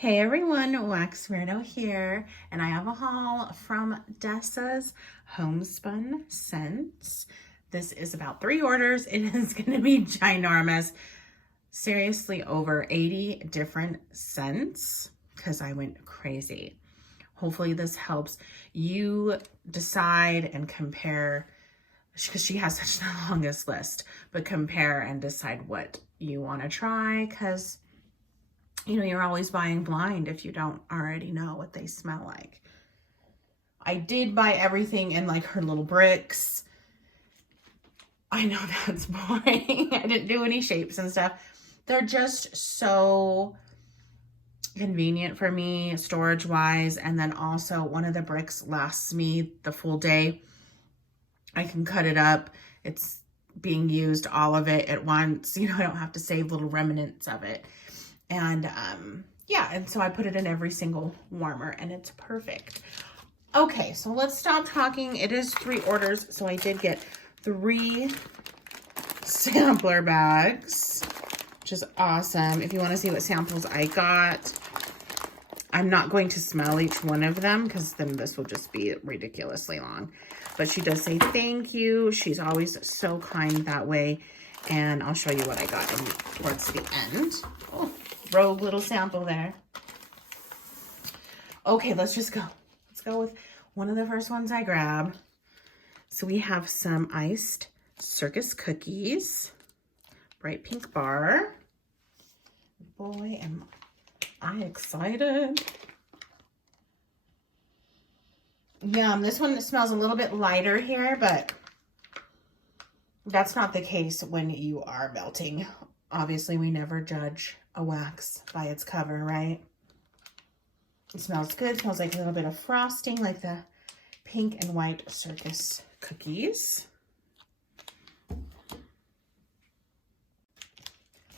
Hey everyone, Wax Weirdo here, and I have a haul from Dessa's Homespun scents. This is about 3 orders. It is going to be ginormous. Seriously, over 80 different scents because I went crazy. Hopefully this helps you decide and compare, because she has such the longest list, but compare and decide what you want to try, because you're always buying blind if you don't already know what they smell like. I did buy everything in like her little bricks. I know that's boring. I didn't do any shapes and stuff. They're just so convenient for me storage wise. And then also one of the bricks lasts me the full day. I can cut it up. It's being used, all of it at once. I don't have to save little remnants of it. And yeah, and so I put it in every single warmer and it's perfect. Okay, so let's stop talking. It is 3 orders, so I did get 3 sampler bags, which is awesome. If you want to see what samples I got, I'm not going to smell each one of them because then this will just be ridiculously long. But she does say thank you. She's always so kind that way. And I'll show you what I got towards the end. Oh, rogue little sample there. Okay, let's just go. Let's go with one of the first ones I grab. So we have some iced circus cookies, bright pink bar. Boy, am I excited. Yum, this one smells a little bit lighter here, but that's not the case when you are melting. Obviously, we never judge a wax by its cover, right? It smells good. It smells like a little bit of frosting, like the pink and white circus cookies.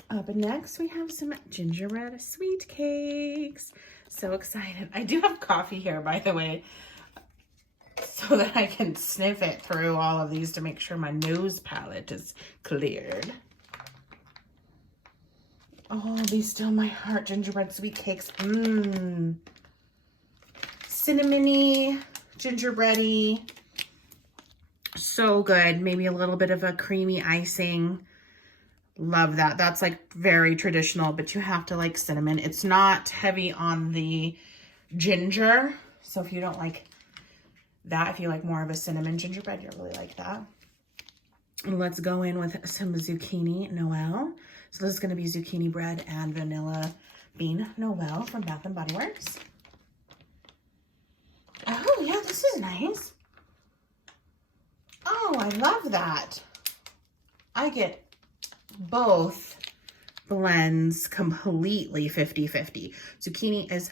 Up next, we have some gingerbread sweet cakes. So excited. I do have coffee here, by the way, so that I can sniff it through all of these to make sure my nose palate is cleared. Oh, be still my heart gingerbread sweet cakes. Cinnamony, gingerbready. So good. Maybe a little bit of a creamy icing. Love that. That's like very traditional, but you have to like cinnamon. It's not heavy on the ginger. So if you don't like that, if you like more of a cinnamon gingerbread, you'll really like that. And let's go in with some zucchini Noel. So this is going to be zucchini bread and vanilla bean Noel from Bath & Body Works. Oh, yeah, this is nice. Oh, I love that. I get both blends completely 50-50. Zucchini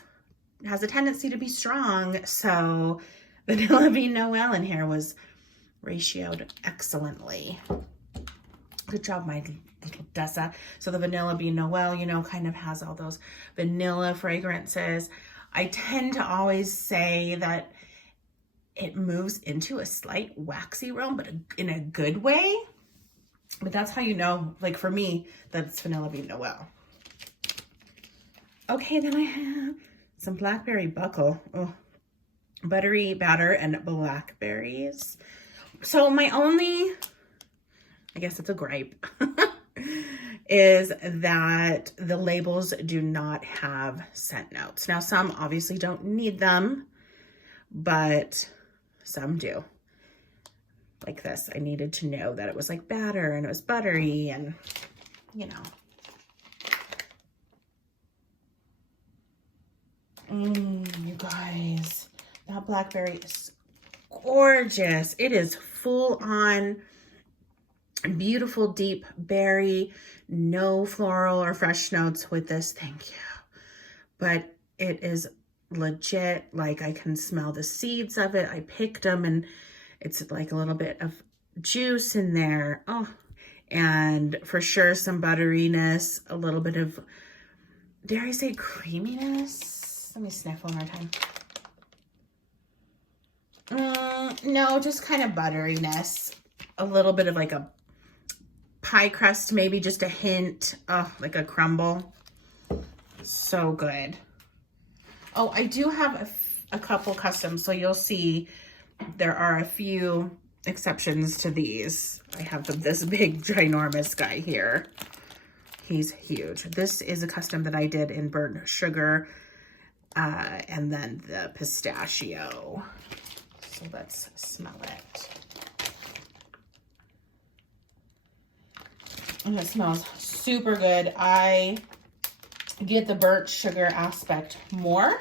has a tendency to be strong, so vanilla bean Noel in here was ratioed excellently. Good job, my little Dessa. So the vanilla bean Noel, kind of has all those vanilla fragrances. I tend to always say that it moves into a slight waxy realm, but in a good way. But that's how you know, like for me, that it's vanilla bean Noel. Okay, then I have some blackberry buckle. Oh, buttery batter and blackberries. So my only, I guess it's a gripe, is that the labels do not have scent notes. Now, some obviously don't need them, but some do. Like this, I needed to know that it was like batter and it was buttery and, you guys, that blackberry is gorgeous. It is full on beautiful deep berry, no floral or fresh notes with this. Thank you. But it is legit. Like I can smell the seeds of it. I picked them and it's like a little bit of juice in there. Oh, and for sure some butteriness, a little bit of, dare I say creaminess? Let me sniff one more time. No, just kind of butteriness. A little bit of like a pie crust, maybe just a hint. Oh, like a crumble. So good. Oh, I do have a couple customs, so you'll see there are a few exceptions to these. I have this big ginormous guy here. He's huge. This is a custom that I did in burnt sugar and then the pistachio. So let's smell it. And it smells super good. I get the burnt sugar aspect more,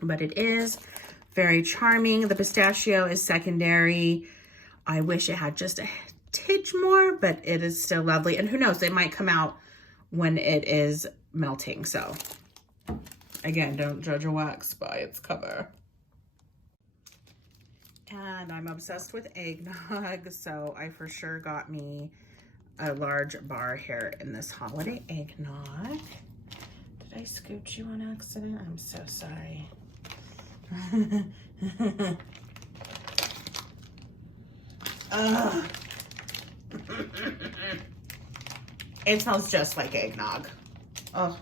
but it is very charming. The pistachio is secondary. I wish it had just a tidge more, but it is still lovely. And who knows, it might come out when it is melting. So again, don't judge a wax by its cover. And I'm obsessed with eggnog, so I for sure got me a large bar here in this holiday eggnog. Did I scoot you on accident? I'm so sorry. It smells just like eggnog. Oh,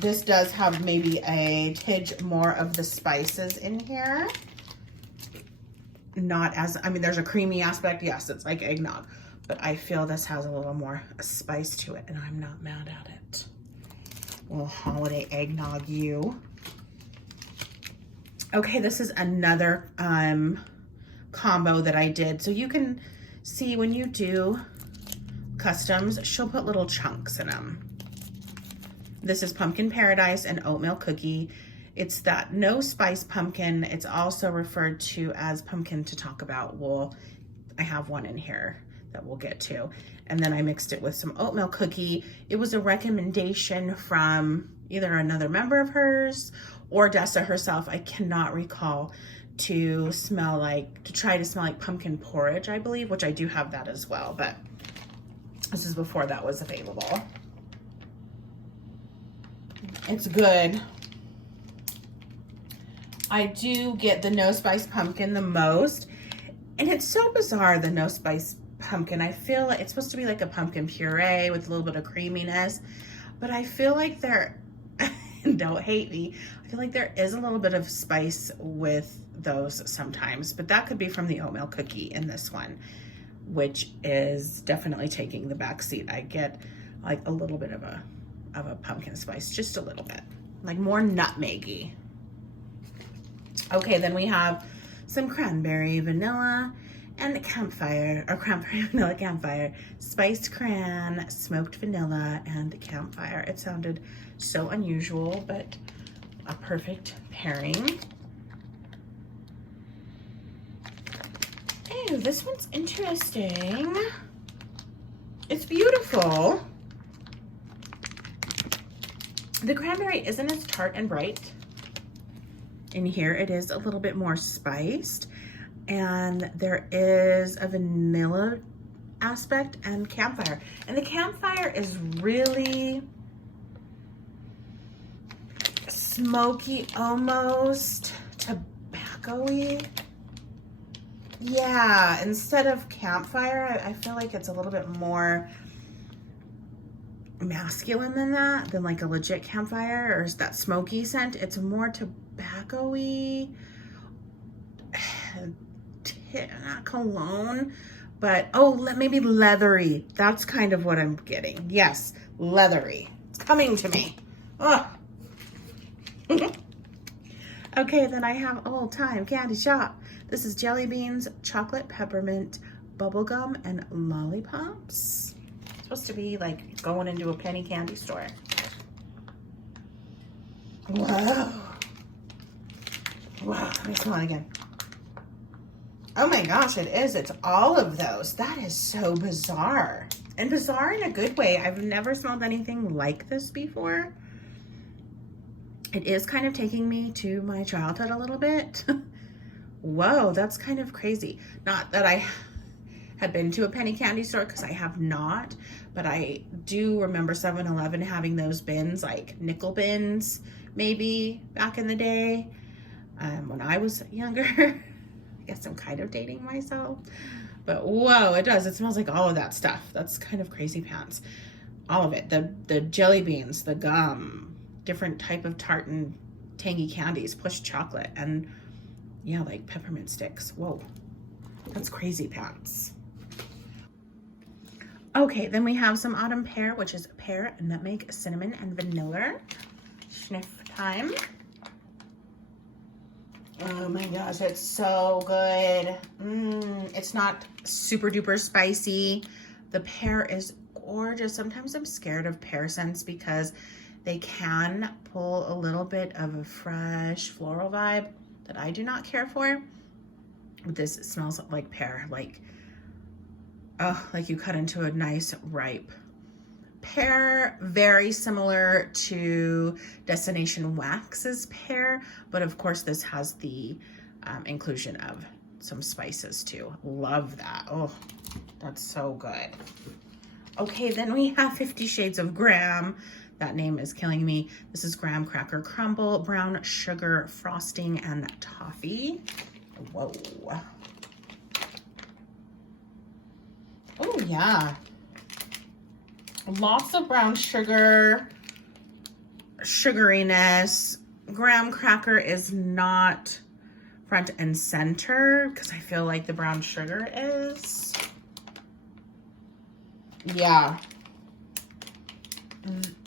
this does have maybe a tidge more of the spices in here. Not as, I mean, there's a creamy aspect. Yes, it's like eggnog, but I feel this has a little more spice to it, and I'm not mad at it. A little holiday eggnog you. Okay, this is another combo that I did. So you can see when you do customs, she'll put little chunks in them. This is pumpkin paradise and oatmeal cookie. It's that no spice pumpkin. It's also referred to as pumpkin to talk about. I have one in here that we'll get to. And then I mixed it with some oatmeal cookie. It was a recommendation from either another member of hers or Dessa herself. I cannot recall, to try to smell like pumpkin porridge, I believe, which I do have that as well, but this is before that was available. It's good. I do get the no spice pumpkin the most, and it's so bizarre, the no spice pumpkin. I feel like it's supposed to be like a pumpkin puree with a little bit of creaminess, but I feel like don't hate me, I feel like there is a little bit of spice with those sometimes, but that could be from the oatmeal cookie in this one, which is definitely taking the back seat. I get like a little bit of a pumpkin spice, just a little bit, like more nutmeggy. Okay, then we have some cranberry vanilla and campfire, or cranberry vanilla campfire, spiced cran, smoked vanilla, and campfire. It sounded so unusual, but a perfect pairing. Oh, this one's interesting. It's beautiful. The cranberry isn't as tart and bright. In here, it is a little bit more spiced, and there is a vanilla aspect and campfire. And the campfire is really smoky, almost tobacco-y. Yeah, instead of campfire, I feel like it's a little bit more masculine than like a legit campfire, or is that smoky scent. It's more tobacco-y, not cologne, but maybe leathery. That's kind of what I'm getting. Yes, leathery. It's coming to me. Oh. Okay, then I have Old Time Candy Shop. This is jelly beans, chocolate peppermint, bubblegum, and lollipops. It's supposed to be like going into a penny candy store. Whoa. Wow, let me smell it again. Oh my gosh, it is. It's all of those. That is so bizarre. And bizarre in a good way. I've never smelled anything like this before. It is kind of taking me to my childhood a little bit. Whoa, that's kind of crazy. Not that I have been to a penny candy store, because I have not, but I do remember 7-Eleven having those bins, like nickel bins, maybe back in the day when I was younger. I guess I'm kind of dating myself, but whoa, it does. It smells like all of that stuff. That's kind of crazy pants. All of it, the jelly beans, the gum, different type of tart and tangy candies plus chocolate, and yeah, like peppermint sticks. Whoa, that's crazy pants. Okay, then we have some autumn pear, which is pear, nutmeg, cinnamon, and vanilla. Sniff time. Oh my gosh, it's so good. It's not super duper spicy. The pear is gorgeous. Sometimes I'm scared of pear scents because they can pull a little bit of a fresh floral vibe that I do not care for. But this smells like pear, like, oh, like you cut into a nice ripe pear, very similar to Destination Wax's pear, but of course this has the inclusion of some spices too. Love that. Oh, that's so good. Okay, then we have 50 Shades of Graham. That name is killing me. This is graham cracker crumble, brown sugar frosting, and toffee. Whoa. Oh yeah. Lots of brown sugar, sugariness. Graham cracker is not front and center because I feel like the brown sugar is. Yeah.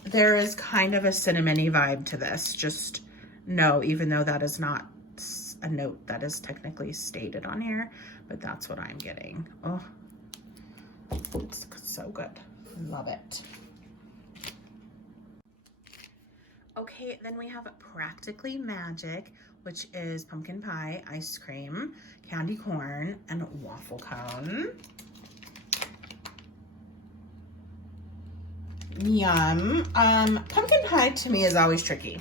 There is kind of a cinnamony vibe to this. Just no, even though that is not a note that is technically stated on here, but that's what I'm getting. Oh, it's so good. Love it. Okay, then we have Practically Magic, which is pumpkin pie, ice cream, candy corn, and waffle cone. Yum. Pumpkin pie to me is always tricky.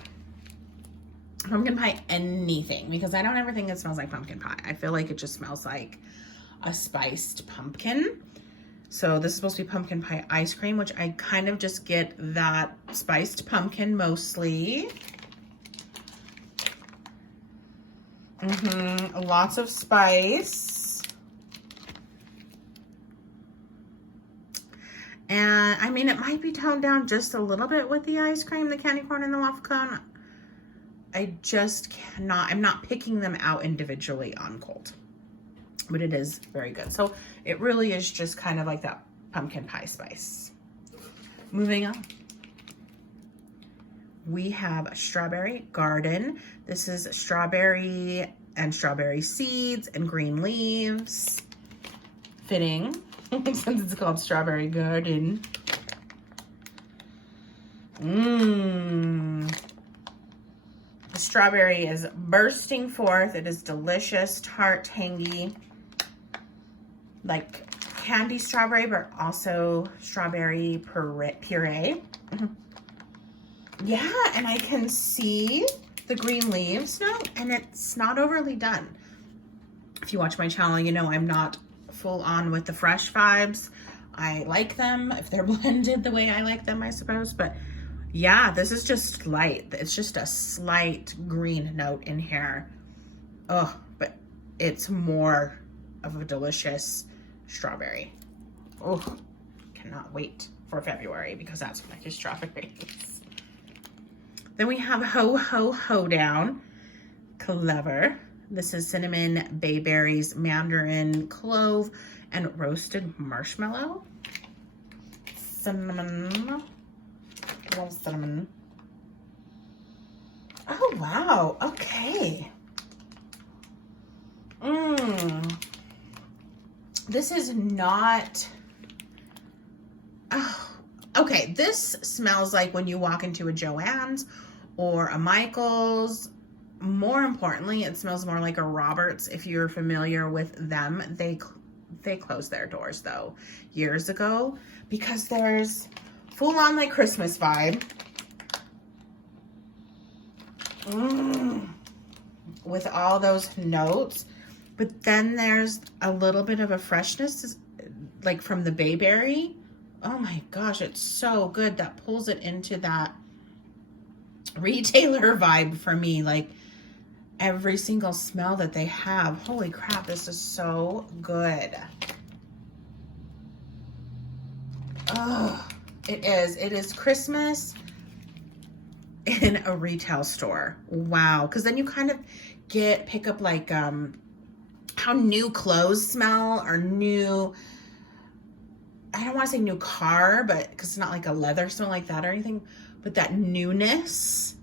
Pumpkin pie anything, because I don't ever think it smells like pumpkin pie. I feel like it just smells like a spiced pumpkin. So this is supposed to be pumpkin pie ice cream, which I kind of just get that spiced pumpkin mostly. Lots of spice. And I mean, it might be toned down just a little bit with the ice cream, the candy corn, and the waffle cone. I just cannot, I'm not picking them out individually on cold. But it is very good. So it really is just kind of like that pumpkin pie spice. Moving on. We have Strawberry Garden. This is strawberry and strawberry seeds and green leaves. Fitting, since it's called Strawberry Garden. The strawberry is bursting forth. It is delicious, tart, tangy. Like candy strawberry, but also strawberry puree. Yeah, and I can see the green leaves now, and it's not overly done. If you watch my channel, you know I'm not full on with the fresh vibes. I like them if they're blended the way I like them, I suppose. But yeah, this is just light. It's just a slight green note in here. Oh, but it's more of a delicious strawberry. Oh, cannot wait for February because that's when I do strawberries. Then we have Ho Ho Hoedown. Clever. This is cinnamon, bayberries, mandarin, clove, and roasted marshmallow. Cinnamon. Love cinnamon. Oh, wow. Okay. This is not... Oh, okay. This smells like when you walk into a Joann's or a Michael's. More importantly, it smells more like a Robert's. If you're familiar with them, they closed their doors though years ago because there's full on like Christmas vibe with all those notes, but then there's a little bit of a freshness like from the bayberry. Oh my gosh, it's so good. That pulls it into that retailer vibe for me. Like every single smell that they have. Holy crap, this is so good. Oh, it is. It is Christmas. in a retail store. Wow. Because then you kind of pick up like how new clothes smell, or new, I don't want to say new car, but because it's not like a leather smell like that or anything, but that newness.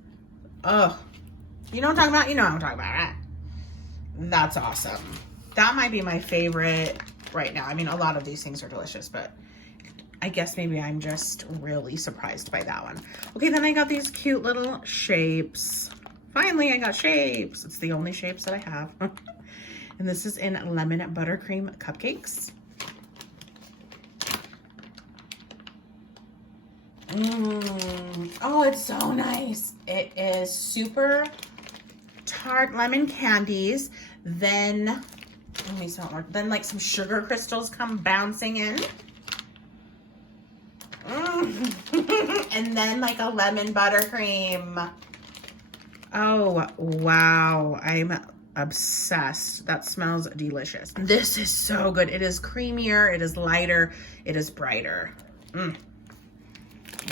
Oh, you know what I'm talking about? You know what I'm talking about, right? That's awesome. That might be my favorite right now. I mean, a lot of these things are delicious, but I guess maybe I'm just really surprised by that one. Okay, then I got these cute little shapes. Finally, I got shapes. It's the only shapes that I have. And this is in lemon buttercream cupcakes. Oh, it's so nice. It is super tart lemon candies. Then, let me smell more. Then like some sugar crystals come bouncing in. And then like a lemon buttercream. Oh, wow. I'm obsessed. That smells delicious. This is so good. It is creamier. It is lighter. It is brighter.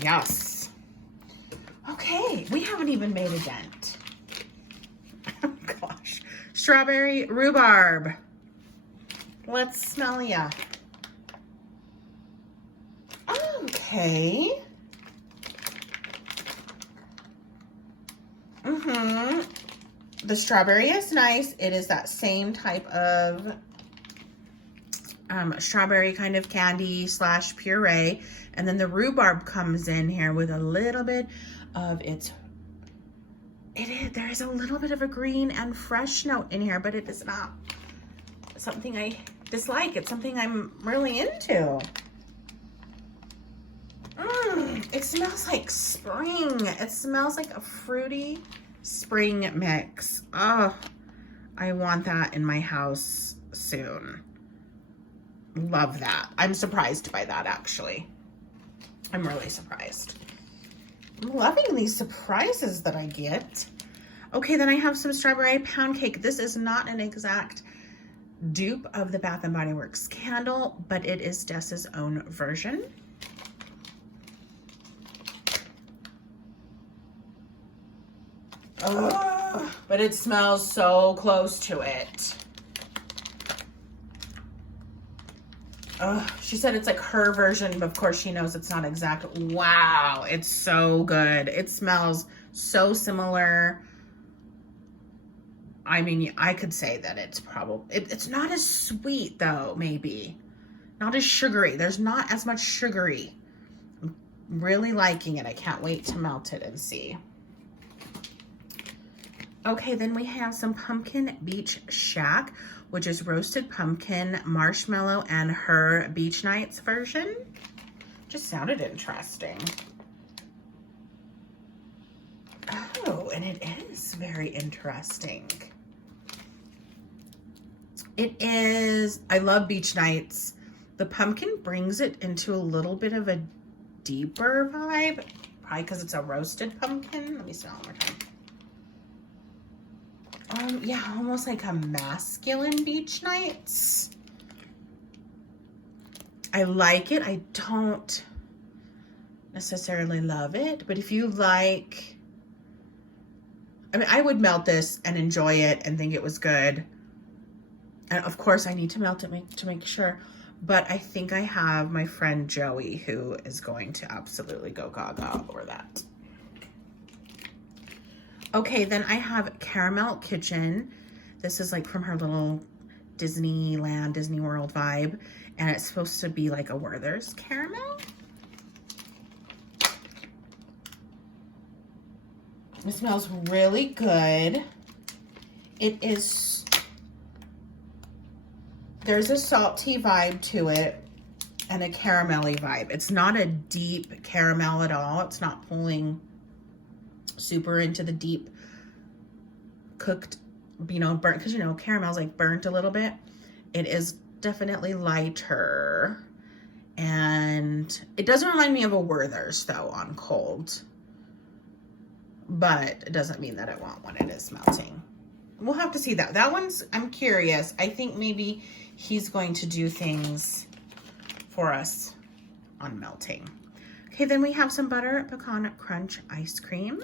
Yes. Okay, we haven't even made a dent. Oh gosh. Strawberry rhubarb. Let's smell ya. Okay. The strawberry is nice. It is that same type of strawberry kind of candy slash puree. And then the rhubarb comes in here with a little bit of there is a little bit of a green and fresh note in here, but it is not something I dislike. It's something I'm really into. It smells like spring. It smells like a fruity spring mix. Oh, I want that in my house soon. Love that. I'm surprised by that, actually. I'm really surprised. I'm loving these surprises that I get. Okay, then I have some strawberry pound cake. This is not an exact dupe of the Bath & Body Works candle, but it is Dessa's own version. Oh, but it smells so close to it. She said it's like her version, but of course she knows it's not exact. Wow, it's so good. It smells so similar. I mean, I could say that it's probably, it's not as sweet though, maybe. Not as sugary. There's not as much sugary. I'm really liking it. I can't wait to melt it and see. Okay, then we have some Pumpkin Beach Shack, which is roasted pumpkin, marshmallow, and her beach nights version. Just sounded interesting. Oh, and it is very interesting. It is, I love beach nights. The pumpkin brings it into a little bit of a deeper vibe, probably because it's a roasted pumpkin. Let me smell it one more time. Yeah, almost like a masculine beach nights. I like it. I don't necessarily love it, but if you like, I mean, I would melt this and enjoy it and think it was good. And of course I need to melt it to make sure, but I think I have my friend Joey who is going to absolutely go gaga over that. Okay, then I have Caramel Kitchen. This is like from her little Disneyland, Disney World vibe. And it's supposed to be like a Werther's caramel. It smells really good. It is, there's a salty vibe to it and a caramelly vibe. It's not a deep caramel at all. It's not pulling super into the deep cooked, you know, burnt, because you know caramel's like burnt a little bit. It is definitely lighter, and it doesn't remind me of a Werther's though on cold, but it doesn't mean that I want when it is melting. We'll have to see that. That one's, I'm curious. I think maybe he's going to do things for us on melting. Okay, then we have some butter pecan crunch ice cream.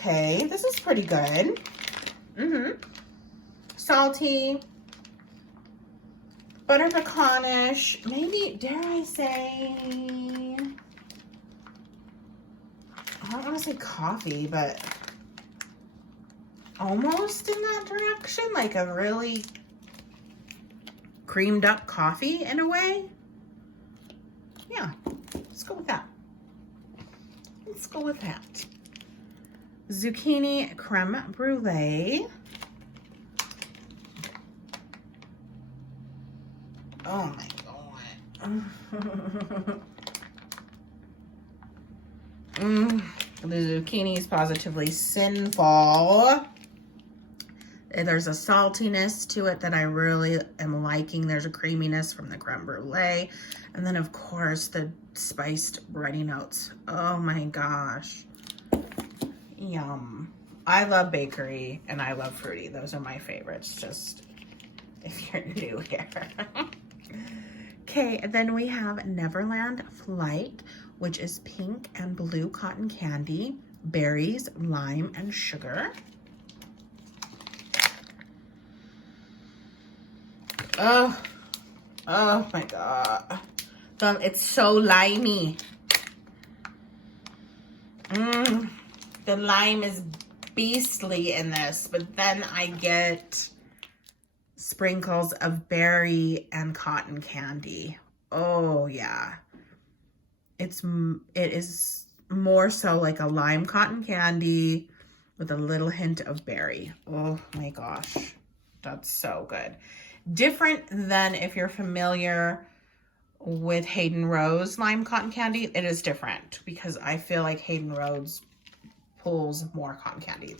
okay. This is pretty good. Salty. Butter pecanish. Maybe, dare I say, I don't want to say coffee, but almost in that direction. Like a really creamed up coffee in a way. Yeah, let's go with that. Let's go with that. Zucchini creme brulee. Oh my God. The zucchini is positively sinful. There's a saltiness to it that I really am liking. There's a creaminess from the creme brulee. And then, of course, the spiced bready notes. Oh my gosh. Yum. I love bakery and I love fruity. Those are my favorites, just if you're new here. Okay, then we have Neverland Flight, which is pink and blue cotton candy, berries, lime, and sugar. Oh my God. It's so limey. The lime is beastly in this, but then I get sprinkles of berry and cotton candy. Oh yeah. It is more so like a lime cotton candy with a little hint of berry. Oh my gosh. That's so good. Different than if you're familiar with Hayden Rose lime cotton candy. It is different because I feel like Hayden Rose pulls more cotton candy.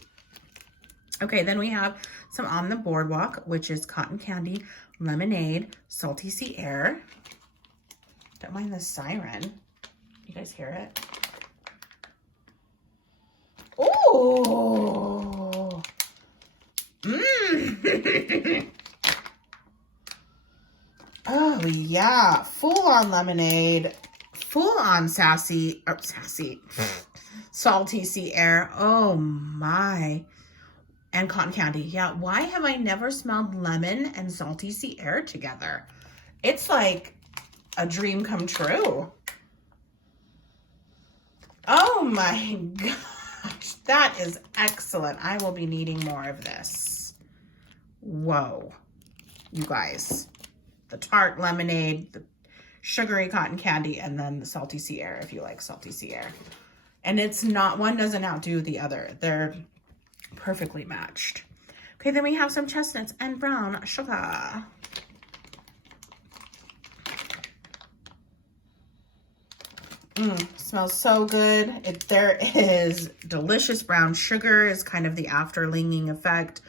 Okay, then we have some On the Boardwalk, which is cotton candy, lemonade, salty sea air. Don't mind the siren. You guys hear it? Oh! Oh yeah, full on lemonade, full on salty sea air. Oh my. And cotton candy. Yeah, why have I never smelled lemon and salty sea air together? It's like a dream come true. Oh my gosh, that is excellent. I will be needing more of this. Whoa, you guys. The tart lemonade, the sugary cotton candy, and then the salty sea air if you like salty sea air. And it's not, one doesn't outdo the other. They're perfectly matched. Okay, then we have some chestnuts and brown sugar. Smells so good. There is delicious brown sugar is kind of the afterlinging effect.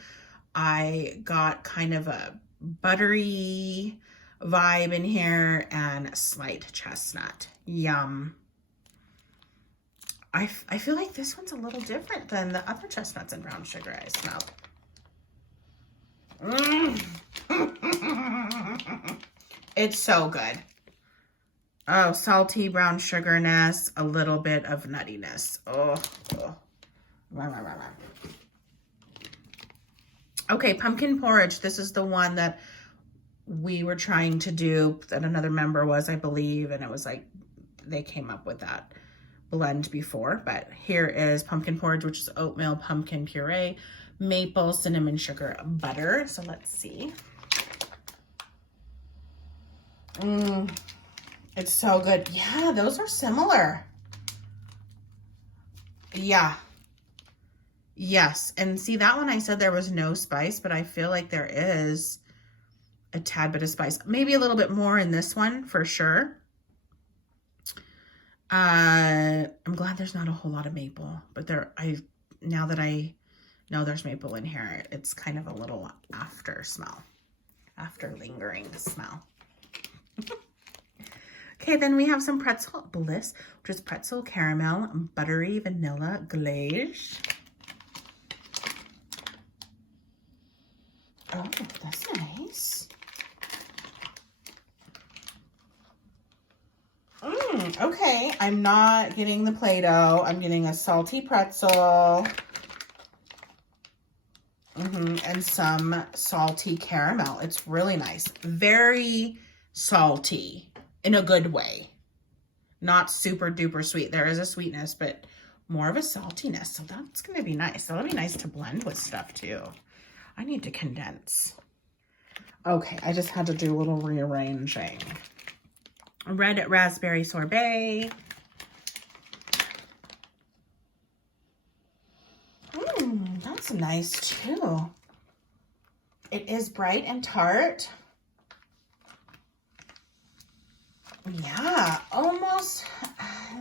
I got kind of a buttery vibe in here and a slight chestnut. Yum. I feel like this one's a little different than the other chestnuts and brown sugar I smelled. It's so good. Oh, salty brown sugarness, a little bit of nuttiness. Oh. Okay, pumpkin porridge. This is the one that we were trying to do, that another member was, I believe, and it was like they came up with that blend before. But here is pumpkin porridge, which is oatmeal, pumpkin puree, maple, cinnamon, sugar, butter. So let's see. It's so good. Yeah, those are similar. Yeah. Yes. And see, that one I said there was no spice, but I feel like there is a tad bit of spice. Maybe a little bit more in this one for sure. I'm glad there's not a whole lot of maple, but now that I know there's maple in here, it's kind of a little after lingering smell. Okay, then we have some pretzel bliss, which is pretzel caramel, buttery vanilla glaze. Oh, that's nice. Okay, I'm not getting the Play-Doh. I'm getting a salty pretzel. and some salty caramel. It's really nice. Very salty in a good way. Not super duper sweet. There is a sweetness, but more of a saltiness. So that's going to be nice. That'll be nice to blend with stuff too. I need to condense. Okay, I just had to do a little rearranging. Red raspberry sorbet. That's nice too. It is bright and tart. Yeah, almost. I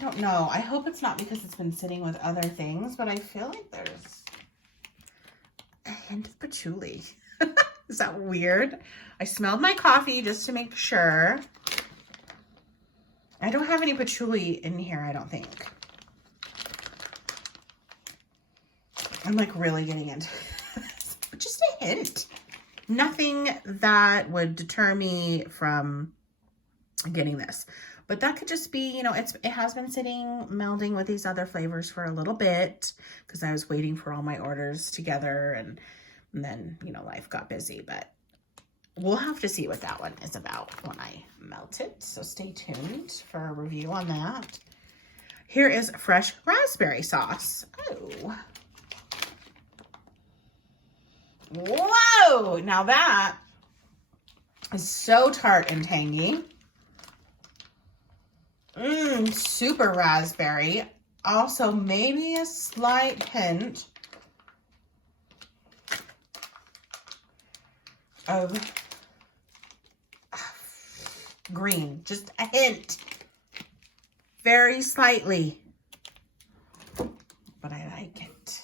don't know. I hope it's not because it's been sitting with other things, but I feel like there's a hint of patchouli. Is that weird? I smelled my coffee just to make sure. I don't have any patchouli in here, I don't think. I'm like really getting into this. Just a hint. Nothing that would deter me from getting this. But that could just be, you know, it has been sitting, melding with these other flavors for a little bit because I was waiting for all my orders together and then, you know, life got busy. But we'll have to see what that one is about when I melt it. So stay tuned for a review on that. Here is fresh raspberry sauce. Oh. Whoa! Now that is so tart and tangy. Super raspberry. Also, maybe a slight hint of green. Just a hint. Very slightly. But I like it.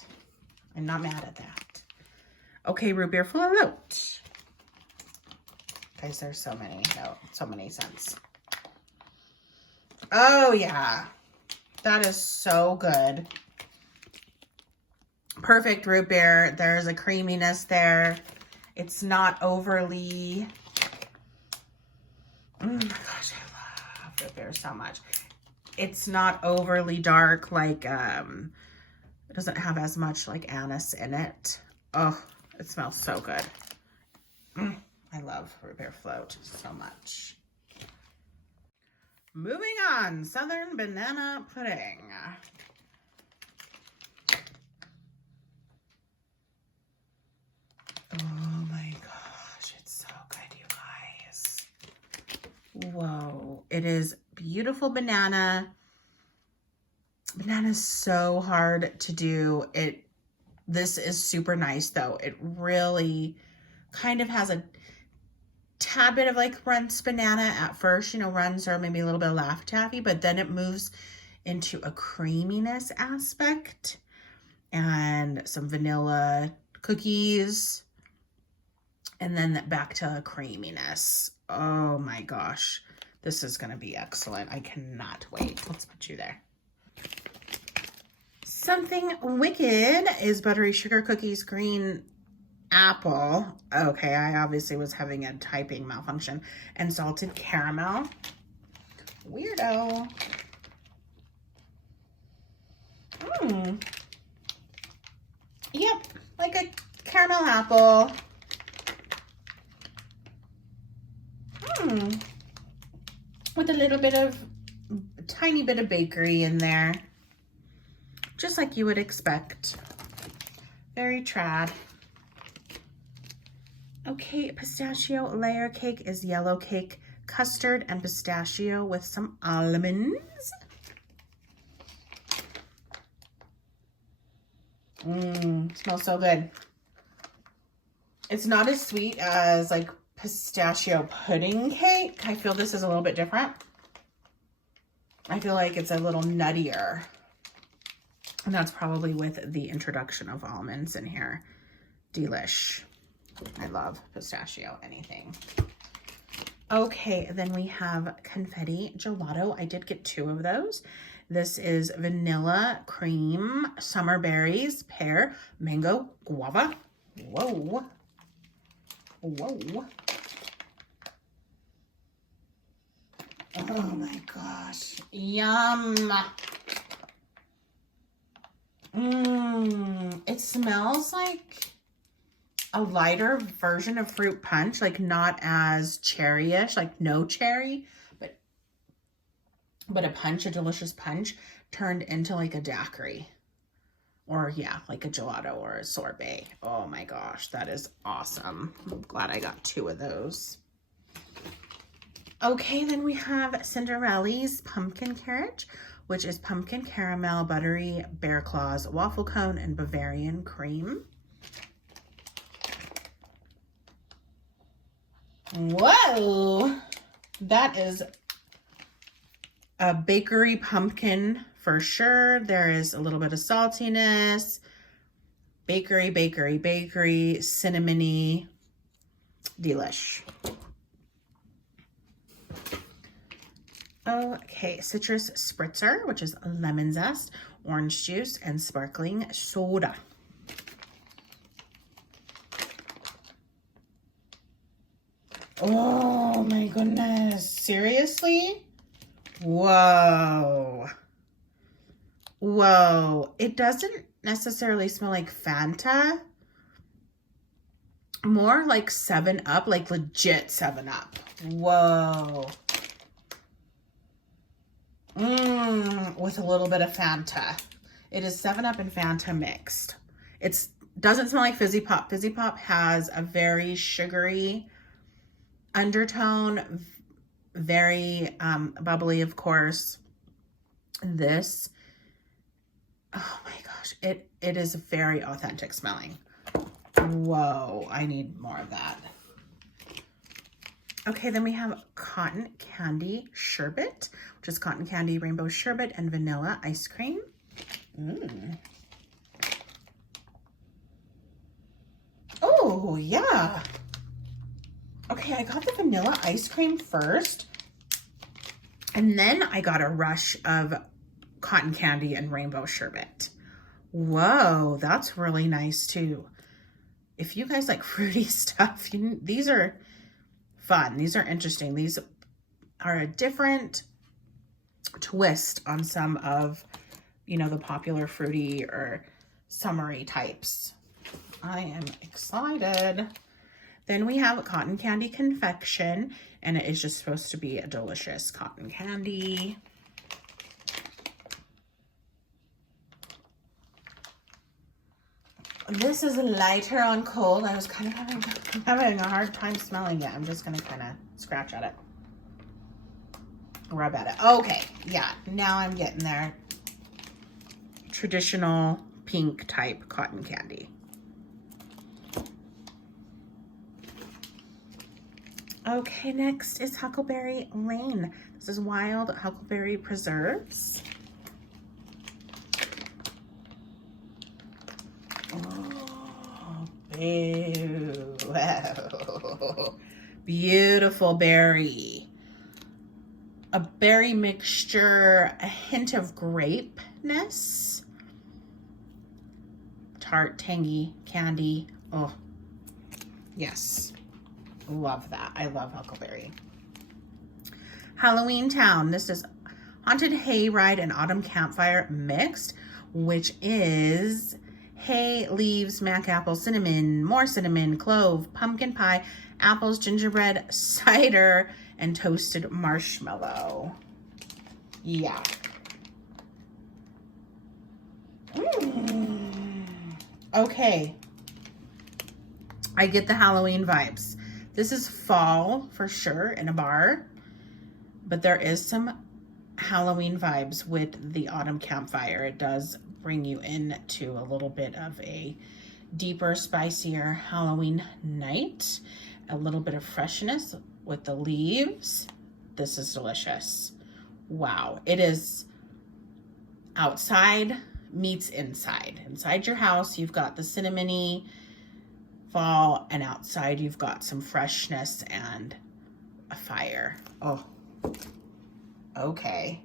I'm not mad at that. Okay, root beer float. Guys, there's so many scents. Oh, yeah. That is so good. Perfect root beer. There's a creaminess there. It's not overly... Oh my gosh, I love root beer so much. It's not overly dark, like, it doesn't have as much, like, anise in it. Oh, it smells so good. I love root beer float so much. Moving on, Southern banana pudding. Oh my gosh, it's so good, you guys. Whoa, it is beautiful banana. Banana is so hard to do. This is super nice though. It really kind of has a tad bit of like runts banana at first, you know, runs are maybe a little bit of Laffy Taffy, but then it moves into a creaminess aspect and some vanilla cookies and then back to creaminess. Oh my gosh, this is going to be excellent. I cannot wait. Let's put you there. Something wicked is buttery sugar cookies, green apple. Okay, I obviously was having a typing malfunction. And salted caramel. Weirdo. Yep, like a caramel apple. With a little bit of, a tiny bit of bakery in there. Just like you would expect. Very trad. Okay, pistachio layer cake is yellow cake, custard, and pistachio with some almonds. Smells so good. It's not as sweet as like pistachio pudding cake. I feel this is a little bit different. I feel like it's a little nuttier. And that's probably with the introduction of almonds in here. Delish. I love pistachio anything. Okay, then we have confetti gelato. I did get 2 of those. This is vanilla, cream, summer berries, pear, mango, guava. Whoa. Whoa. Oh my gosh. Yum. It smells like a lighter version of fruit punch, like not as cherry-ish, like no cherry, but a punch, a delicious punch turned into like a daiquiri. Or yeah, like a gelato or a sorbet. Oh my gosh, that is awesome. I'm glad I got 2 of those. Okay, then we have Cinderella's Pumpkin Carrot, which is pumpkin caramel, buttery bear claws, waffle cone, and Bavarian cream. Whoa, that is a bakery pumpkin for sure. There is a little bit of saltiness, bakery, cinnamony, delish. Okay, citrus spritzer, which is lemon zest, orange juice, and sparkling soda. Oh my goodness, seriously? Whoa. Whoa. It doesn't necessarily smell like Fanta. More like 7-Up, like legit 7-Up. Whoa. With a little bit of Fanta. It is 7-Up and Fanta mixed. It doesn't smell like Fizzy Pop. Fizzy Pop has a very sugary undertone, very bubbly, of course. This, oh my gosh, it is very authentic smelling. Whoa, I need more of that. Okay, then we have cotton candy sherbet, which is cotton candy, rainbow sherbet, and vanilla ice cream. Oh, yeah. Okay, I got the vanilla ice cream first, and then I got a rush of cotton candy and rainbow sherbet. Whoa, that's really nice too. If you guys like fruity stuff, these are fun. These are interesting. These are a different twist on some of, the popular fruity or summery types. I am excited. Then we have cotton candy confection, and it is just supposed to be a delicious cotton candy. This is lighter on cold. I was kind of having a hard time smelling it. I'm just going to kind of scratch at it. Rub at it. Okay, yeah, now I'm getting there. Traditional pink type cotton candy. Okay, next is Huckleberry Lane. This is wild huckleberry preserves. Oh, wow. Beautiful berry. A berry mixture, a hint of grapeness. Tart, tangy, candy. Oh, yes. Love that. I love huckleberry. Halloween Town. This is Haunted Hayride and Autumn Campfire mixed, which is hay, leaves, mac apple, cinnamon, more cinnamon, clove, pumpkin pie, apples, gingerbread, cider, and toasted marshmallow. Yeah. Okay. I get the Halloween vibes. This is fall for sure in a bar, but there is some Halloween vibes with the Autumn Campfire. It does bring you into a little bit of a deeper, spicier Halloween night. A little bit of freshness with the leaves. This is delicious. Wow. It is outside meets inside. Inside your house, you've got the cinnamony fall, and outside you've got some freshness and a fire. Oh, okay.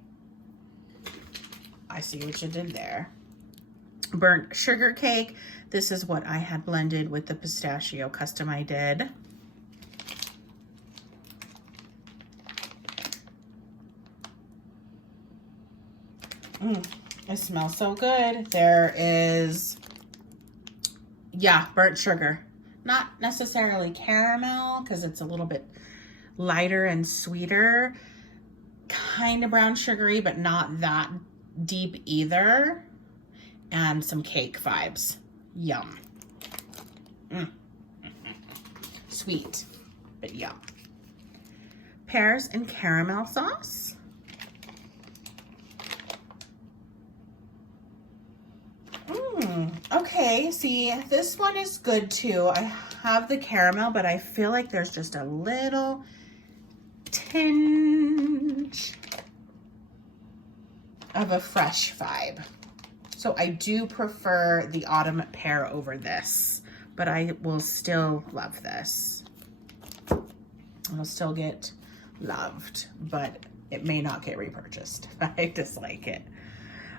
I see what you did there. Burnt sugar cake. This is what I had blended with the pistachio custom I did. It smells so good. There is, yeah, burnt sugar. Not necessarily caramel because it's a little bit lighter and sweeter. Kind of brown sugary, but not that deep either. And some cake vibes. Yum. Sweet, but yum. Pears and caramel sauce. Okay, see, this one is good too. I have the caramel, but I feel like there's just a little tinge of a fresh vibe. So I do prefer the autumn pear over this, but I will still love this. It'll still get loved, but it may not get repurchased. I dislike it.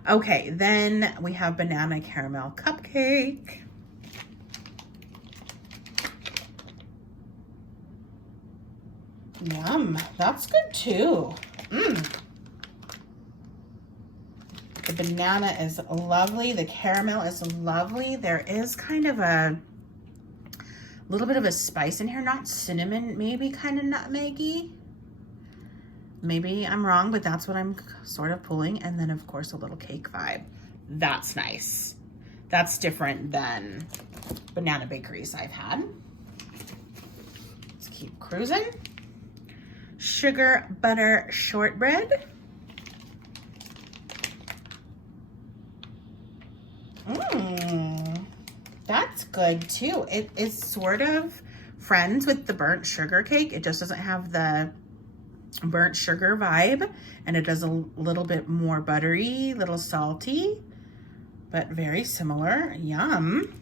Okay, then we have banana caramel cupcake. Yum, that's good too. The banana is lovely. The caramel is lovely. There is kind of a little bit of a spice in here, not cinnamon, maybe kind of nutmeggy. Maybe I'm wrong, but that's what I'm sort of pulling. And then of course a little cake vibe. That's nice. That's different than banana bakeries I've had. Let's keep cruising. Sugar butter shortbread. That's good too. It is sort of friends with the burnt sugar cake. It just doesn't have the burnt sugar vibe, and it does a little bit more buttery, little salty, but very similar. Yum.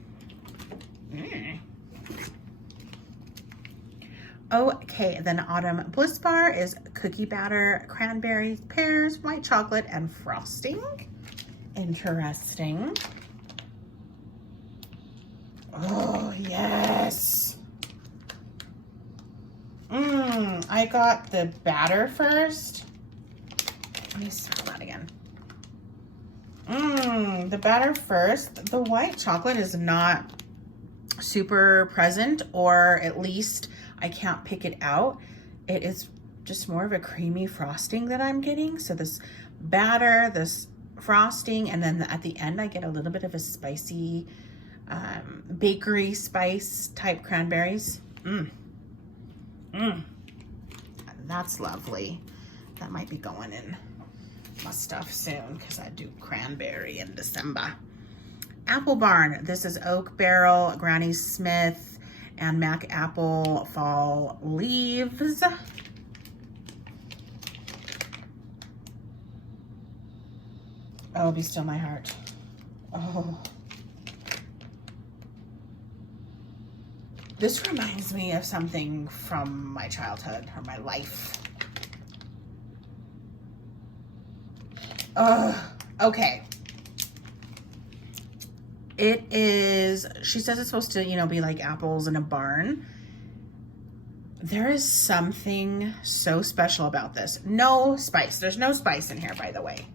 Okay, then Autumn Bliss Bar is cookie batter, cranberries, pears, white chocolate, and frosting. Interesting. Oh, yes. I got the batter first. Let me smell that again. The batter first. The white chocolate is not super present, or at least I can't pick it out. It is just more of a creamy frosting that I'm getting. So this batter, this frosting, and then at the end I get a little bit of a spicy bakery spice type cranberries. That's lovely. That might be going in my stuff soon because I do cranberry in December. Apple Barn. This is Oak Barrel, Granny Smith, and Mac Apple Fall Leaves. Oh, be still my heart. Oh. This reminds me of something from my childhood or my life. Okay. It is, she says it's supposed to, you know, be like apples in a barn. There is something so special about this. No spice. There's no spice in here, by the way.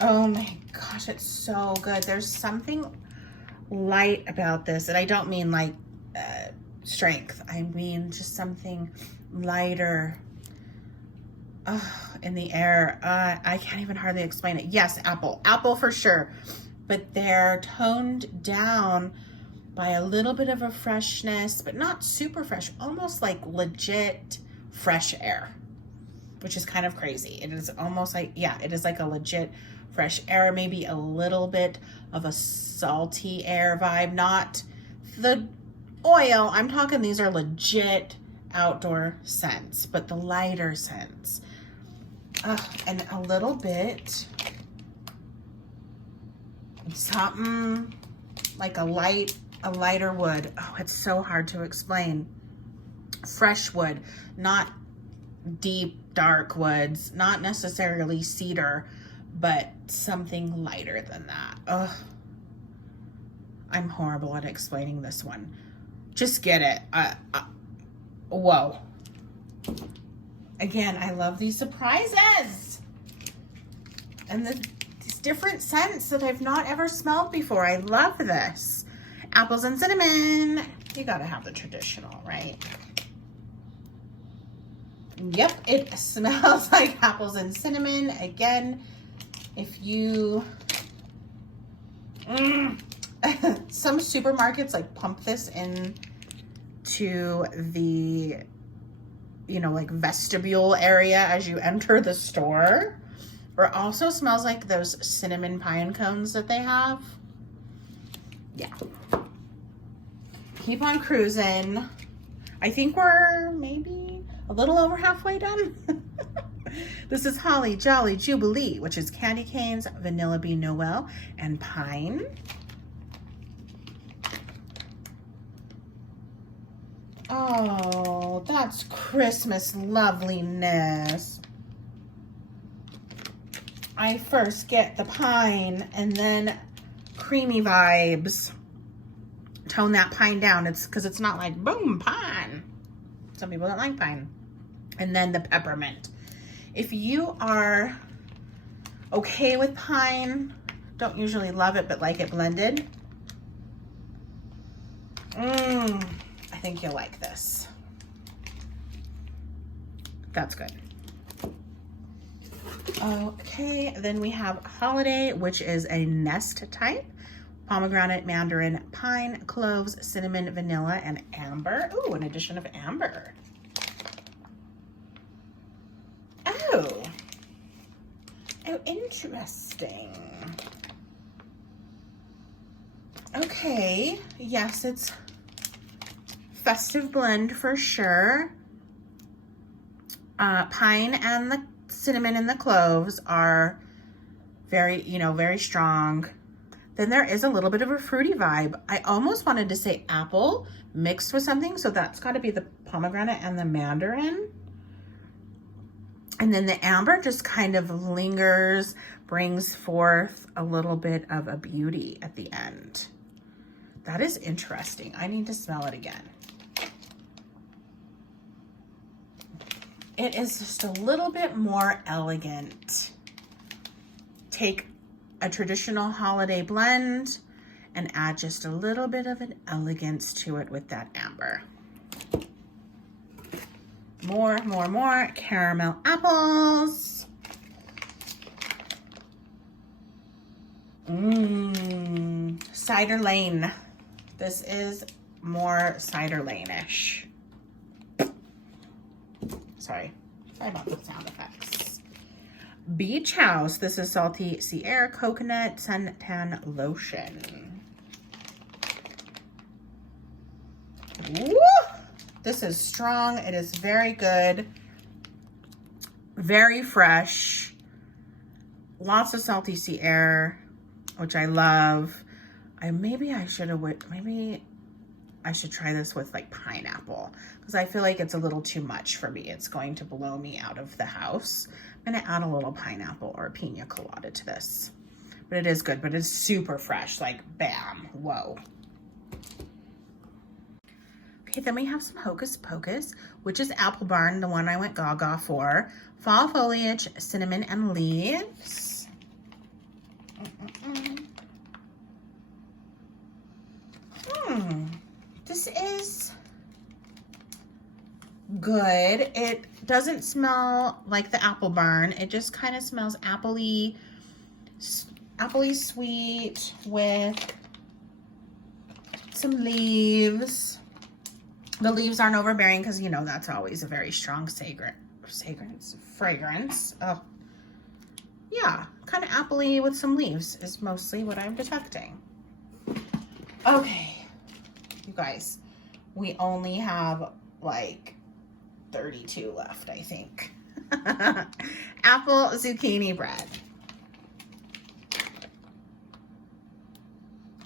Oh my gosh, it's so good. There's something light about this, and I don't mean like strength. I mean just something lighter in the air. I can't even hardly explain it. Yes, apple for sure, but they're toned down by a little bit of a freshness, but not super fresh, almost like legit fresh air, which is kind of crazy. It is almost like, yeah, it is like a legit fresh air, maybe a little bit of a salty air vibe, not the oil. I'm talking, these are legit outdoor scents, but the lighter scents. And a little bit, something like a lighter wood. Oh, it's so hard to explain. Fresh wood, not deep, dark woods, not necessarily cedar, but something lighter than that. Ugh. I'm horrible at explaining this one. Just get it. Whoa. Again, I love these surprises. And these different scents that I've not ever smelled before. I love this. Apples and cinnamon. You gotta have the traditional, right? Yep, it smells like apples and cinnamon. Again, if you... some supermarkets like pump this in to the, you know, like vestibule area as you enter the store. Or it also smells like those cinnamon pine cones that they have. Yeah. Keep on cruising. I think we're maybe a little over halfway done. This is Holly Jolly Jubilee, which is candy canes, vanilla bean Noel, and pine. Oh, that's Christmas loveliness. I first get the pine and then creamy vibes. Tone that pine down. It's because it's not like boom, pine. Some people don't like pine. And then the peppermint. If you are okay with pine, don't usually love it, but like it blended, I think you'll like this. That's good. Okay, then we have Holiday, which is a nest type. Pomegranate, mandarin, pine, cloves, cinnamon, vanilla, and amber. Ooh, an addition of amber. Oh, interesting. Okay, yes, it's festive blend for sure. Pine and the cinnamon and the cloves are very, you know, very strong. Then there is a little bit of a fruity vibe. I almost wanted to say apple mixed with something, so that's got to be the pomegranate and the mandarin. And then the amber just kind of lingers, brings forth a little bit of a beauty at the end. That is interesting. I need to smell it again. It is just a little bit more elegant. Take a traditional holiday blend and add just a little bit of an elegance to it with that amber. More caramel apples. Cider Lane. This is more Cider Lane-ish. Sorry about the sound effects. Beach House. This is Salty Sea Air Coconut Suntan Lotion. Woo! This is strong. It is very good. Very fresh. Lots of salty sea air, which I love. Maybe I should try this with like pineapple, because I feel like it's a little too much for me. It's going to blow me out of the house. I'm gonna add a little pineapple or a pina colada to this. But it is good, but it's super fresh, like bam, whoa. Okay, then we have some Hocus Pocus, which is Apple Barn, the one I went gaga for. Fall foliage, cinnamon, and leaves. This is good. It doesn't smell like the Apple Barn. It just kind of smells appley sweet with some leaves. The leaves aren't overbearing because, you know, that's always a very strong fragrance. Oh, yeah, kind of appley with some leaves is mostly what I'm detecting. Okay, you guys, we only have like 32 left, I think. Apple zucchini bread.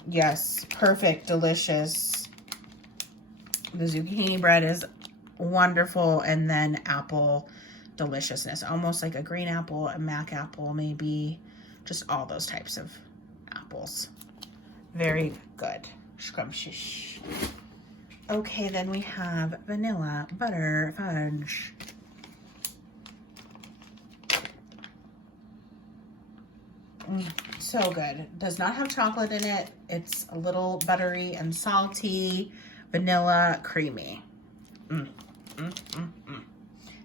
Yes, perfect, delicious. The zucchini bread is wonderful, and then apple deliciousness, almost like a green apple, a mac apple, maybe, just all those types of apples. Very good, scrumptious. Okay, then we have vanilla butter fudge. So good. Does not have chocolate in it. It's a little buttery and salty, vanilla, creamy.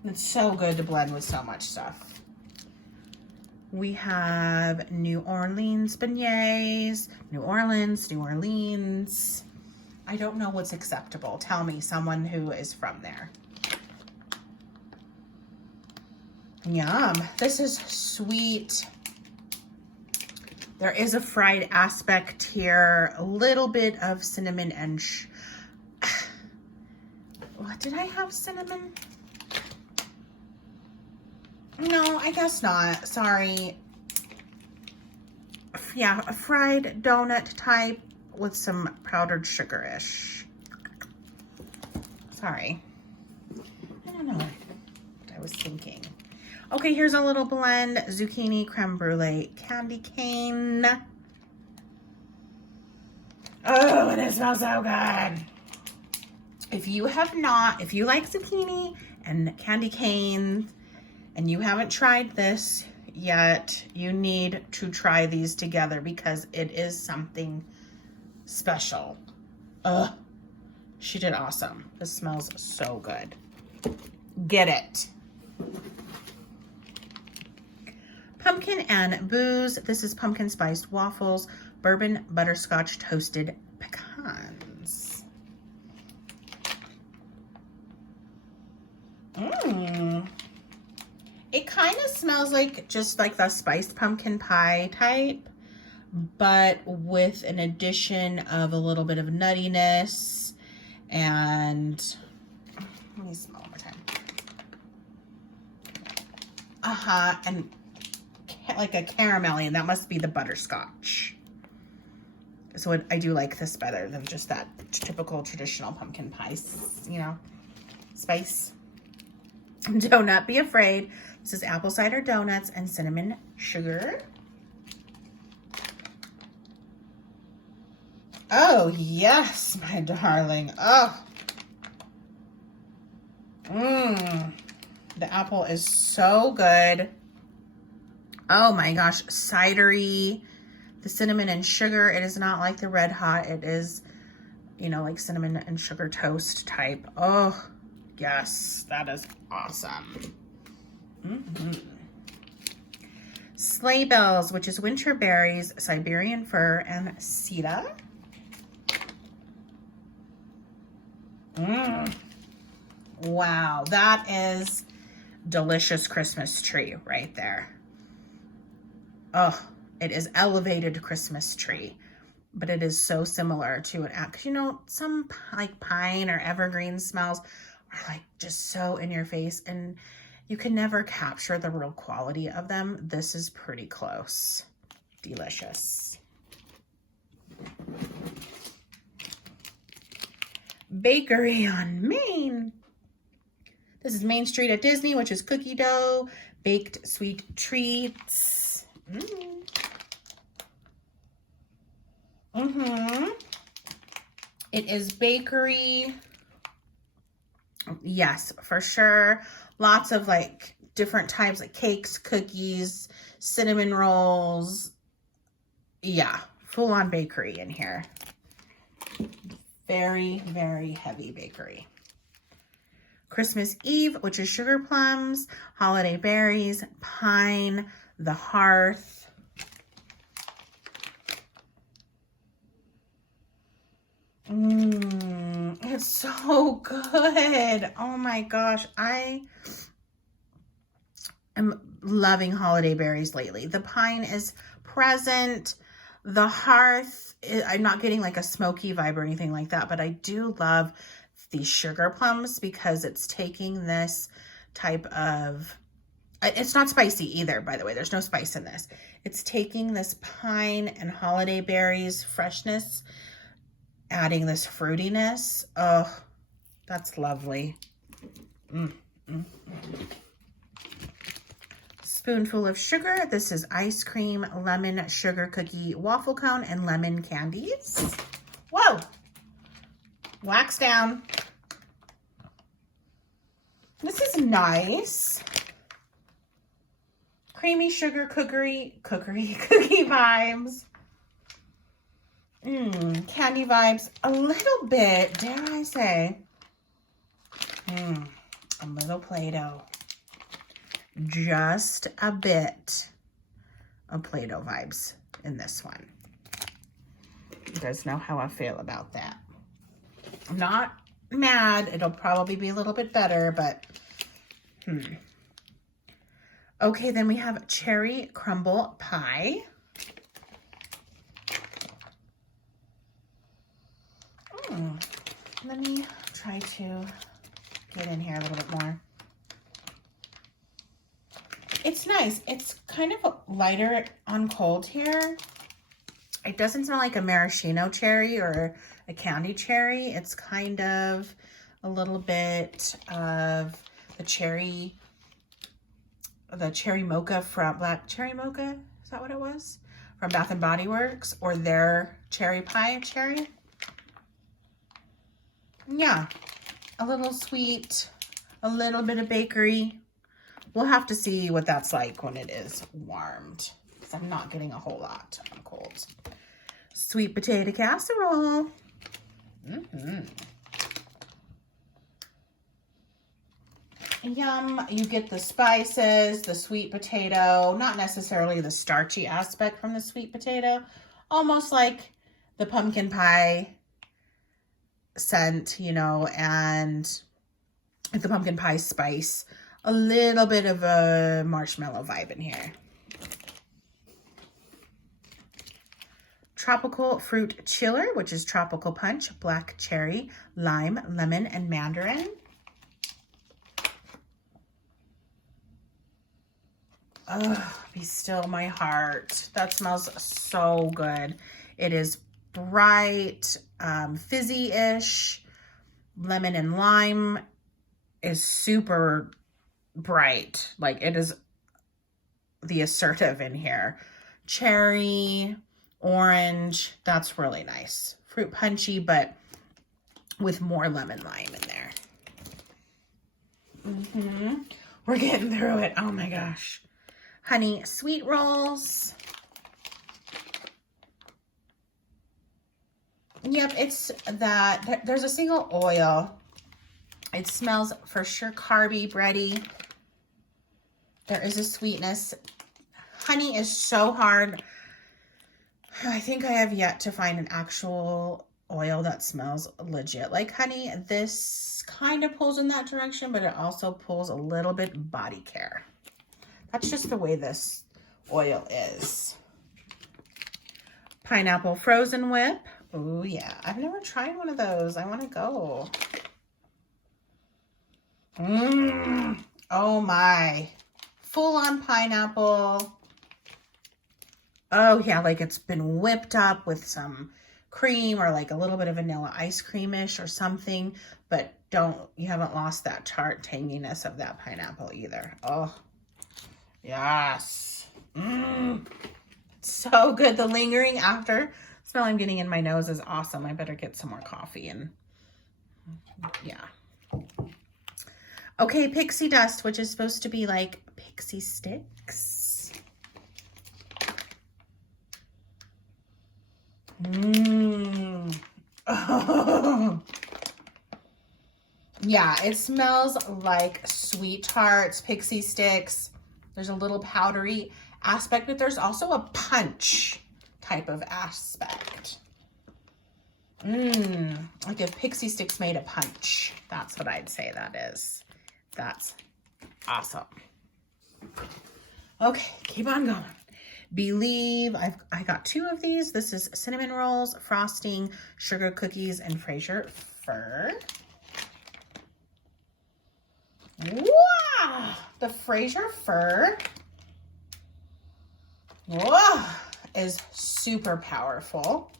It's so good to blend with so much stuff. We have New Orleans beignets. New Orleans. I don't know what's acceptable. Tell me, someone who is from there. Yum. This is sweet. There is a fried aspect here. A little bit of cinnamon and what, did I have cinnamon? No, I guess not. Sorry. Yeah, a fried donut type with some powdered sugar-ish. Sorry. I don't know what I was thinking. Okay, here's a little blend. Zucchini, creme brulee, candy cane. Oh, and it smells so good. If you like zucchini and candy cane and you haven't tried this yet, you need to try these together because it is something special. Ugh, she did awesome. This smells so good. Get it. Pumpkin and booze. This is pumpkin spiced waffles, bourbon butterscotch toasted pecans. It kind of smells like just like the spiced pumpkin pie type, but with an addition of a little bit of nuttiness and let me smell one more time. And like a caramelly, and that must be the butterscotch. So I do like this better than just that typical traditional pumpkin pie, you know, spice. Do not be afraid. This is apple cider donuts and cinnamon sugar. Oh, yes, my darling. Oh. The apple is so good. Oh my gosh, cidery. The cinnamon and sugar, it is not like the Red Hot. It is, you know, like cinnamon and sugar toast type. Oh, yes, that is awesome. Sleigh bells, which is winter berries, Siberian fir, and cedar. Wow, that is delicious Christmas tree right there. Oh, it is elevated Christmas tree, but it is so similar to an act. You know, some like pine or evergreen smells are like just so in your face and you can never capture the real quality of them. This is pretty close. Delicious. Bakery on Main. This is Main Street at Disney, which is cookie dough, baked sweet treats. It is bakery. Yes, for sure. Lots of like different types like cakes, cookies, cinnamon rolls. Yeah, full on bakery in here. Very, very heavy bakery. Christmas Eve, which is sugar plums, holiday berries, pine, the hearth. It's so good. Oh my gosh. I am loving holiday berries lately. The pine is present. The hearth, I'm not getting like a smoky vibe or anything like that, but I do love these sugar plums because it's taking this type of, it's not spicy either, by the way. There's no spice in this. It's taking this pine and holiday berries freshness, adding this fruitiness. Oh, that's lovely. Spoonful of sugar. This is ice cream, lemon sugar cookie, waffle cone, and lemon candies. Whoa! Wax down. This is nice. creamy sugar cookie vibes. Candy vibes. A little bit, dare I say. A little Play-Doh. Just a bit of Play-Doh vibes in this one. You guys know how I feel about that. I'm not mad. It'll probably be a little bit better, but Okay, then we have cherry crumble pie. Let me try to get in here a little bit more. It's nice. It's kind of lighter on cold here. It doesn't smell like a maraschino cherry or a candy cherry. It's kind of a little bit of the cherry mocha from Black Cherry Mocha. Is that what it was? From Bath and Body Works, or their cherry pie cherry. Yeah, a little sweet, a little bit of bakery. We'll have to see what that's like when it is warmed, because I'm not getting a whole lot on cold. Sweet potato casserole. Yum. You get the spices, the sweet potato, not necessarily the starchy aspect from the sweet potato, almost like the pumpkin pie scent, you know, and the pumpkin pie spice. A little bit of a marshmallow vibe in here. Tropical fruit chiller, which is tropical punch, black cherry, lime, lemon, and mandarin. Be still my heart. That smells so good. It is bright, fizzy-ish. Lemon and lime is super bright. Like, it is the assertive in here. Cherry, orange, that's really nice. Fruit punchy, but with more lemon lime in there. We're getting through it. Oh my gosh. Honey sweet rolls. Yep, it's that. There's a single oil. It smells for sure carby, bready. There is a sweetness. Honey is so hard. I think I have yet to find an actual oil that smells legit like honey. This kind of pulls in that direction, but it also pulls a little bit body care. That's just the way this oil is. Pineapple frozen whip. Oh yeah, I've never tried one of those. I want to go. Oh my. Full on pineapple. Oh yeah, like it's been whipped up with some cream or like a little bit of vanilla ice creamish or something, but you haven't lost that tart tanginess of that pineapple either. Oh, yes. So good. The lingering after smell I'm getting in my nose is awesome. I better get some more coffee and yeah. Okay, pixie dust, which is supposed to be like pixie sticks. Oh. Yeah, it smells like sweet tarts, pixie sticks. There's a little powdery aspect, but there's also a punch type of aspect. Like if pixie sticks made a punch. That's what I'd say that is. That's awesome. Okay, keep on going. Believe I got 2 of these. This is cinnamon rolls, frosting, sugar cookies, and Fraser fir. Wow, the Fraser fir is super powerful.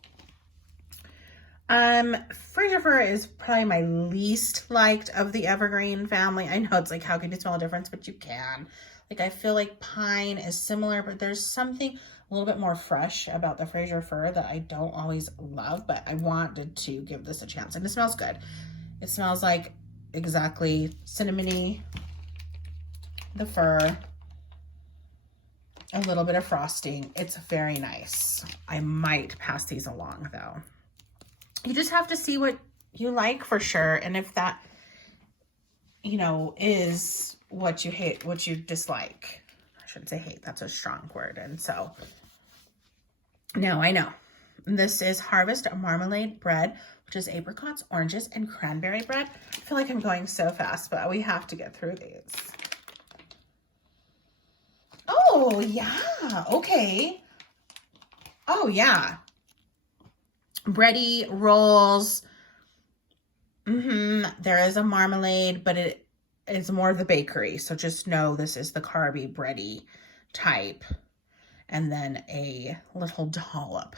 Fraser fir is probably my least liked of the evergreen family. I know it's like, how can you smell a difference? But you can. Like, I feel like pine is similar, but there's something a little bit more fresh about the Fraser fir that I don't always love, but I wanted to give this a chance. And it smells good. It smells like exactly cinnamony, the fir. a little bit of frosting. It's very nice. I might pass these along though. You just have to see what you like for sure. And if that, you know, is what you hate, what you dislike. I shouldn't say hate, that's a strong word. And so, now I know. This is Harvest Marmalade Bread, which is apricots, oranges, and cranberry bread. I feel like I'm going so fast, but we have to get through these. Oh, yeah. Okay. Oh, yeah. Bready rolls. There is a marmalade, but it is more of the bakery. So just know this is the carby bready type. And then a little dollop,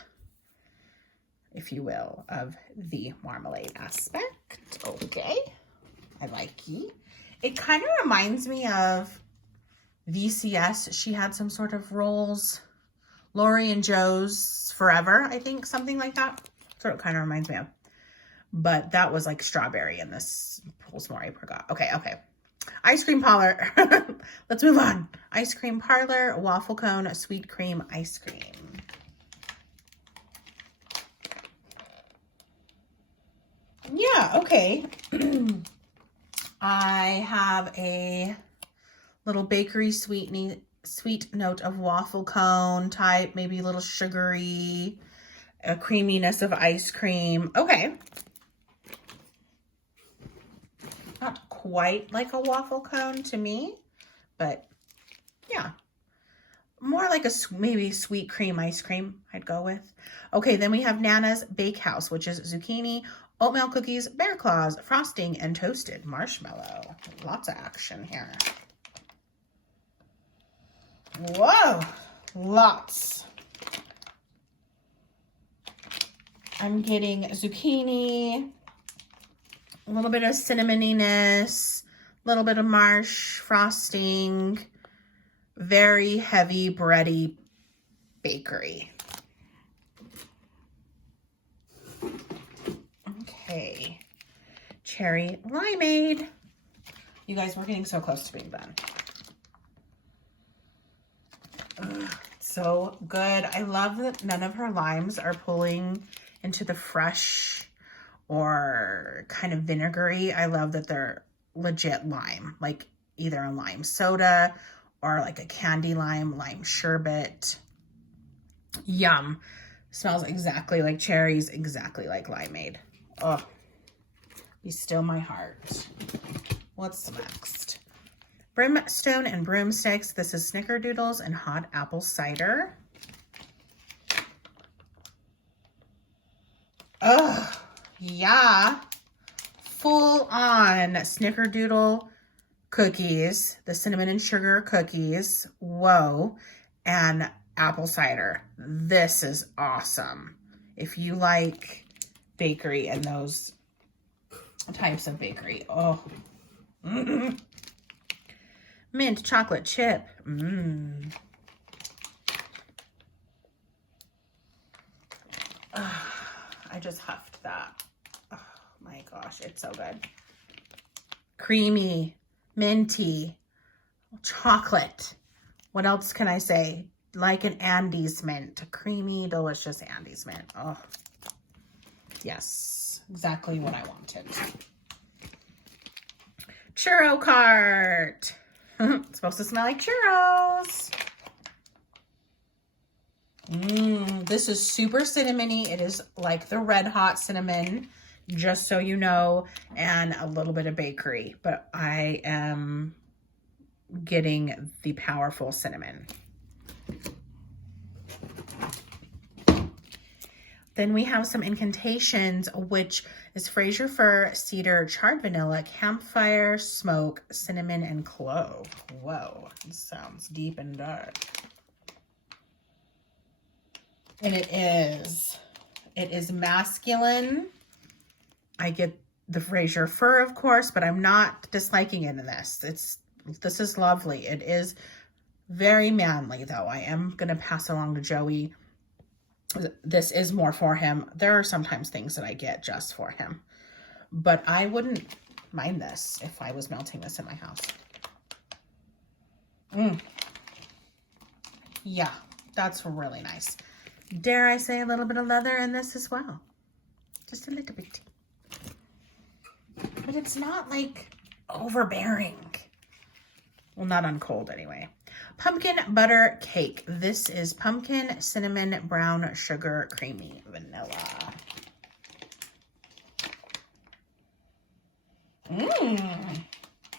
if you will, of the marmalade aspect. Okay. I like it. It kind of reminds me of VCS. She had some sort of rolls. Lori and Joe's Forever, I think, something like that. That's what it kind of reminds me of. But that was like strawberry, and this pulls more apricot. Okay, okay. Ice cream parlor. Let's move on. Ice cream parlor, waffle cone, sweet cream ice cream. Yeah, okay. I have a little bakery sweet note of waffle cone type, maybe a little sugary, a creaminess of ice cream. Okay. Not quite like a waffle cone to me, but yeah. More like a maybe sweet cream ice cream I'd go with. Okay, then we have Nana's Bakehouse, which is zucchini, oatmeal cookies, bear claws, frosting, and toasted marshmallow. Lots of action here. Whoa, lots. I'm getting zucchini, a little bit of cinnamoniness, a little bit of marsh frosting, very heavy bready bakery. Okay, cherry limeade. You guys, we're getting so close to being done. Ugh, so good. I love that none of her limes are pulling into the fresh or kind of vinegary. I love that they're legit lime, like either a lime soda or like a candy lime sherbet. Yum. Smells exactly like cherries, exactly like limeade. Oh, be still my heart. What's next? Brimstone and broomsticks. This is snickerdoodles and hot apple cider. Oh, yeah. Full on snickerdoodle cookies, the cinnamon and sugar cookies. Whoa. And apple cider. This is awesome. If you like bakery and those types of bakery. Oh. Mint chocolate chip. I just huffed that. Oh my gosh, it's so good. Creamy, minty, chocolate. What else can I say? Like an Andes mint. Creamy, delicious Andes mint. Oh, yes. Exactly what I wanted. Churro cart. It's supposed to smell like churros. This is super cinnamony. It is like the red hot cinnamon, just so you know, and a little bit of bakery. But I am getting the powerful cinnamon. Then we have some incantations, which is Fraser fir, cedar, charred vanilla, campfire, smoke, cinnamon, and clove. Whoa, this sounds deep and dark. And it is masculine. I get the Fraser fir, of course, but I'm not disliking it in this. This is lovely. It is very manly, though. I am going to pass along to Joey. This is more for him. There are sometimes things that I get just for him, but I wouldn't mind this if I was melting this in my house. Yeah, that's really nice. Dare I say a little bit of leather in this as well. Just a little bit. But it's not like overbearing. Well, not on cold anyway. Pumpkin butter cake. This is pumpkin, cinnamon, brown sugar, creamy vanilla.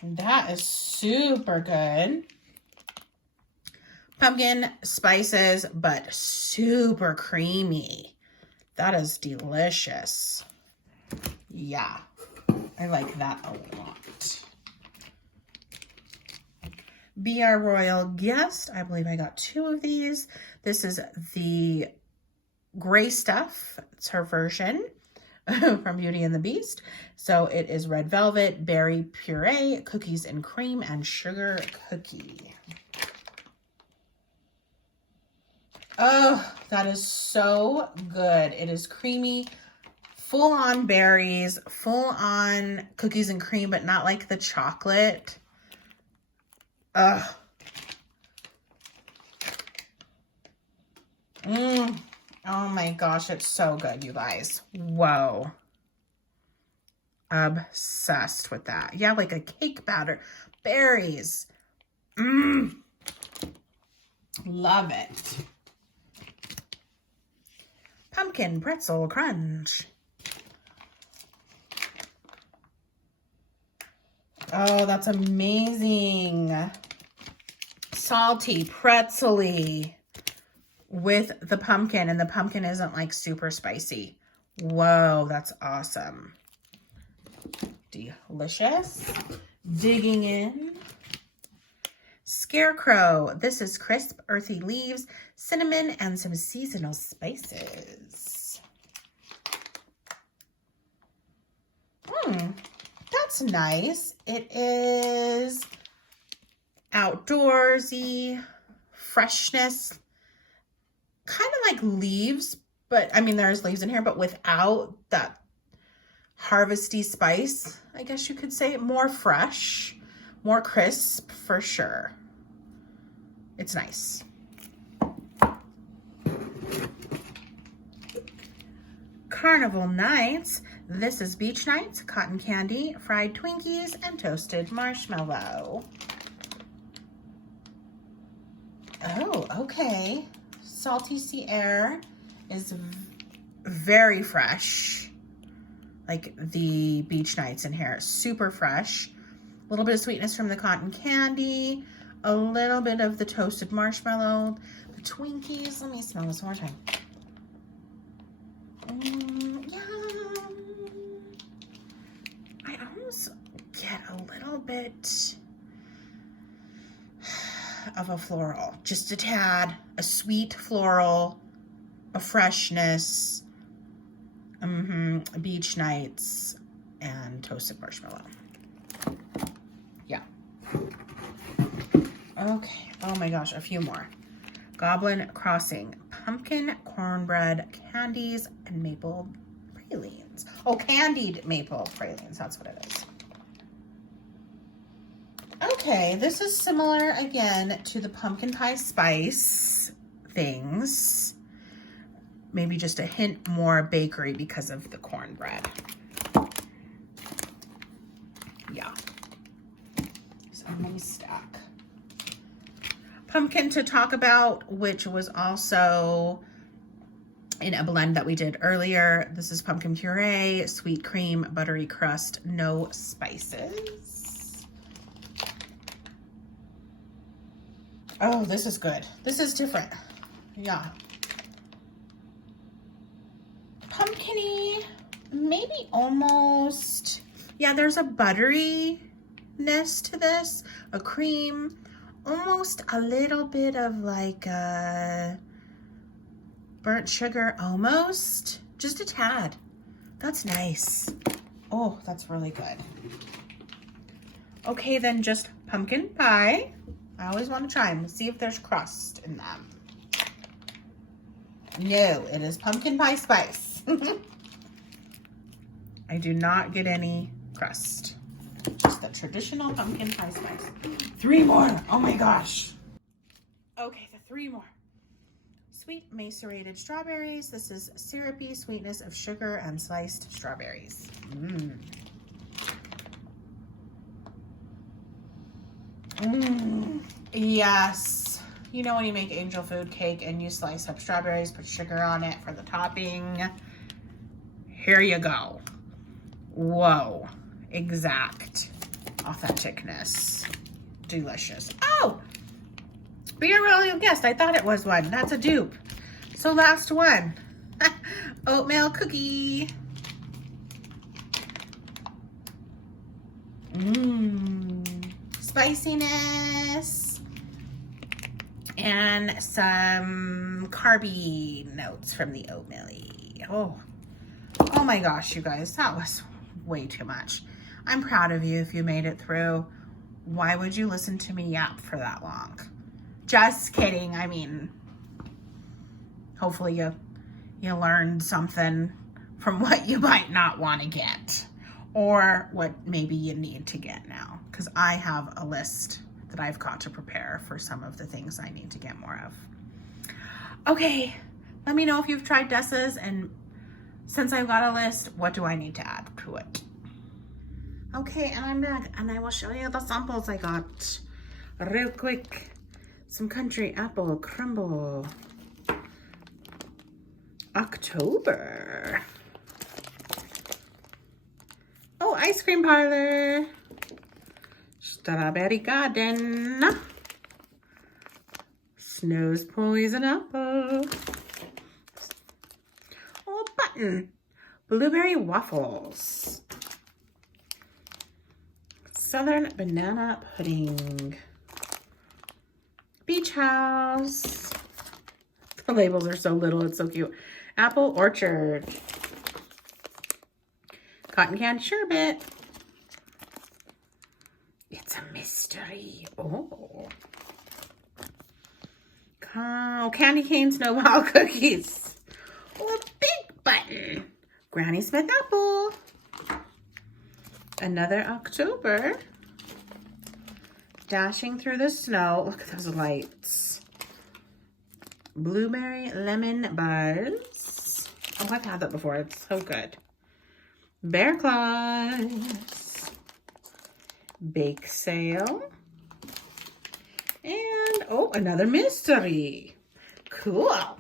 That is super good. Pumpkin spices, but super creamy. That is delicious. Yeah, I like that a lot. Be Our Royal Guest. I believe I got 2 of these. This is the gray stuff. It's her version from Beauty and the Beast. So it is red velvet, berry puree, cookies and cream, and sugar cookie. Oh, that is so good. It is creamy, full on berries, full on cookies and cream, but not like the chocolate. Ugh. Oh my gosh, it's so good, you guys. Whoa. Obsessed with that. Yeah, like a cake batter. Berries. Love it. Pumpkin pretzel crunch. Oh, that's amazing. Salty, pretzely with the pumpkin, and the pumpkin isn't like super spicy. Whoa, that's awesome. Delicious. Digging in. Scarecrow. This is crisp, earthy leaves, cinnamon, and some seasonal spices. That's nice. It is outdoorsy, freshness, kind of like leaves, but I mean, there's leaves in here, but without that harvesty spice, I guess you could say. More fresh, more crisp for sure. It's nice. Carnival Nights. This is Beach Nights, cotton candy, fried Twinkies, and toasted marshmallow. Oh, okay. Salty Sea Air is very fresh. Like the Beach Nights in here. Super fresh. A little bit of sweetness from the cotton candy. A little bit of the toasted marshmallow. The Twinkies. Let me smell this one more time. Yeah. I almost get a little bit of a floral. Just a tad. A sweet floral. A freshness. Beach Nights and toasted marshmallow. Yeah. Okay. Oh my gosh, a few more. Goblin Crossing. Pumpkin, cornbread, candies, and maple pralines. Oh, candied maple pralines. That's what it is. Okay, this is similar again to the pumpkin pie spice things. Maybe just a hint more bakery because of the cornbread. Yeah. So nice stack. Pumpkin to talk about, which was also in a blend that we did earlier. This is pumpkin puree, sweet cream, buttery crust, no spices. Oh, this is good. This is different. Yeah. Pumpkin-y, maybe almost, yeah, there's a butteriness to this, a cream, almost a little bit of like a burnt sugar, almost, just a tad. That's nice. Oh, that's really good. Okay, then just pumpkin pie. I always want to try them, see if there's crust in them. No, it is pumpkin pie spice. I do not get any crust. Just the traditional pumpkin pie spice. 3 more. Oh my gosh. Okay, the 3 more. Sweet macerated strawberries. This is syrupy sweetness of sugar and sliced strawberries. Yes. You know when you make angel food cake and you slice up strawberries, put sugar on it for the topping? Here you go. Whoa. Exact authenticness. Delicious. Oh! But you're really a guest. I thought it was one. That's a dupe. So last one. Oatmeal cookie. Spiciness. And some carby notes from the oatmeal. Oh my gosh, you guys. That was way too much. I'm proud of you if you made it through. Why would you listen to me yap for that long? Just kidding. I mean, hopefully you learned something from what you might not want to get or what maybe you need to get now, because I have a list that I've got to prepare for some of the things I need to get more of. Okay, let me know if you've tried Dessa's, and since I've got a list, what do I need to add to it? Okay, and I'm back, and I will show you the samples I got real quick. Some country apple crumble. October. Oh, ice cream parlor. Strawberry garden. Snow's poison apple. Oh, button. Blueberry waffles. Southern banana pudding. Beach house. The labels are so little, it's so cute. Apple orchard. Cotton candy sherbet. It's a mystery. Oh. Candy cane snowball cookies. Oh, a big button. Granny Smith apple. Another October. Dashing through the snow. Look at those lights. Blueberry lemon buzz. Oh, I've had that before. It's so good. Bear claws. Bake sale. And, oh, another mystery. Cool.